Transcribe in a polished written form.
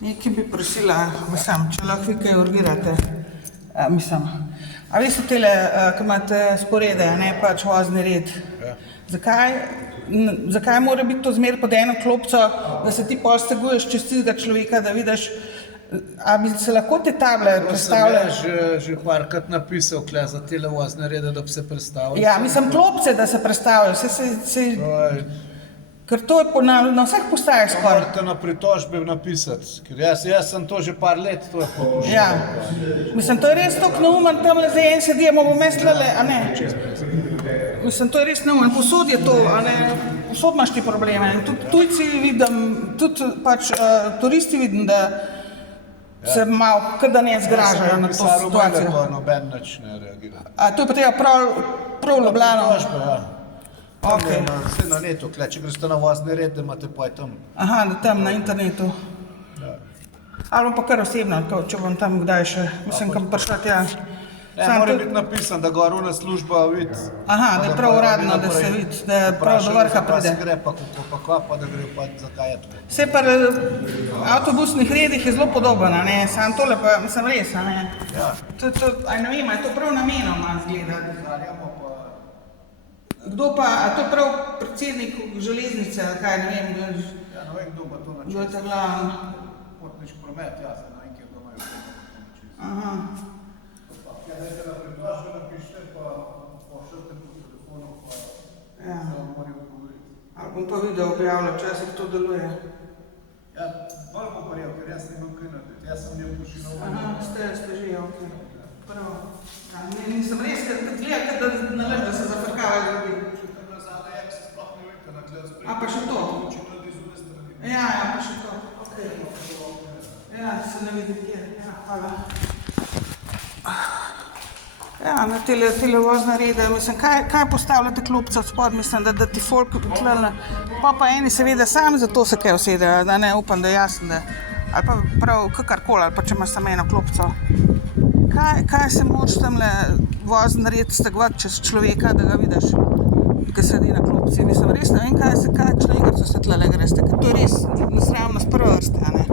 Nekaj bi prosila, mislim, če lahko vi kaj urgirate, mislim. A veste tele, ki imate sporede, ne pač vozni red? Zakaj mora biti to zmer pod eno klopco, da se ti posteguješ čez tistega človeka, da vidiš, a bi se lahko te table predstavljali? Že parkrat napisal kle za tele vozne rede, da bi se predstavljali. Ja, mislim klopce, da se predstavljajo, ker to je na vseh postajah skoraj. Morate na pritožbe napisati, ker jaz sem to že par let, to je pokušal. Ja, mislim, to je res toliko neumen, tamle zdaj en sedimo, bom meslele, a ne? Mislim, to je res neumen, posod je to, a ne? Posod imaš ti probleme. In tudi tujci vidim, tudi pač turisti vidim, da se malo, kada ne zgražajo na to situacijo. Pa noben nič ne reagira. A to je pa tega prav Ljubljano? Tožbe, ja. Okay. Vse na netu, če greste na vozni red, da imate pa tam. Aha, da tam na internetu. Ja. Ali bom pa kar osebno, če bom tam kdaj še, mislim, kam prišla tja. Mora biti napisan, da gor una služba vidi. Aha, da je prav uradno, da se vidi, da je prav do vrha pride. Se gre pa kako pa kva, pa da gre pa zakaj je tako. Vse pa avtobusnih redih je zelo podobno, ne, sam tole pa, mislim, res, a ne. Ja. Ne vem, je to prav namenoma zgleda. Kdo pa, a to prav predsednik železnice, ali kaj, ne vem, Ja, ne vem, kdo pa to način. kdo je ta glavno. Potniški promet, ja, se ne vem, kje pa imajo to. Aha. Ja, dajte na pritožbe napišite, pa pošljite po telefonu, pa se vam morajo odgovoriti. Ali bom pa video objavljal, včasih to deluje. Ja, bolj bom parjel, ker jaz ne imam kaj narediti, jaz sem njel pošilal. Aha, ste že, okej. Prvo. Nisem res, ker gleda, da nalež, da se zafrkavajo drugi. Če tam nazadnje, jak se sploh ne vidite, na tle spredi. A pa še to? Če tudi z druge strani. Ja, pa še to, okej. Ja, se ne vidi kje, ja, hvala. Ja, na tele vozne rede, mislim, kaj postavljate klopce od spod, mislim, da ti folk tlele, pa eni seveda sami zato se kaj usedejo, da ne upam, da je jasno, da, ali pa prav kakorkoli, ali pa če imaš samo eno klopco. Kaj se moraš tamle vozni red stegovati čez človeka, da ga vidiš, ki sedi na klopci, mislim, res ne vem, kakšno igrico se tlele greste, ker to je res nasramno z prve vrste, a ne.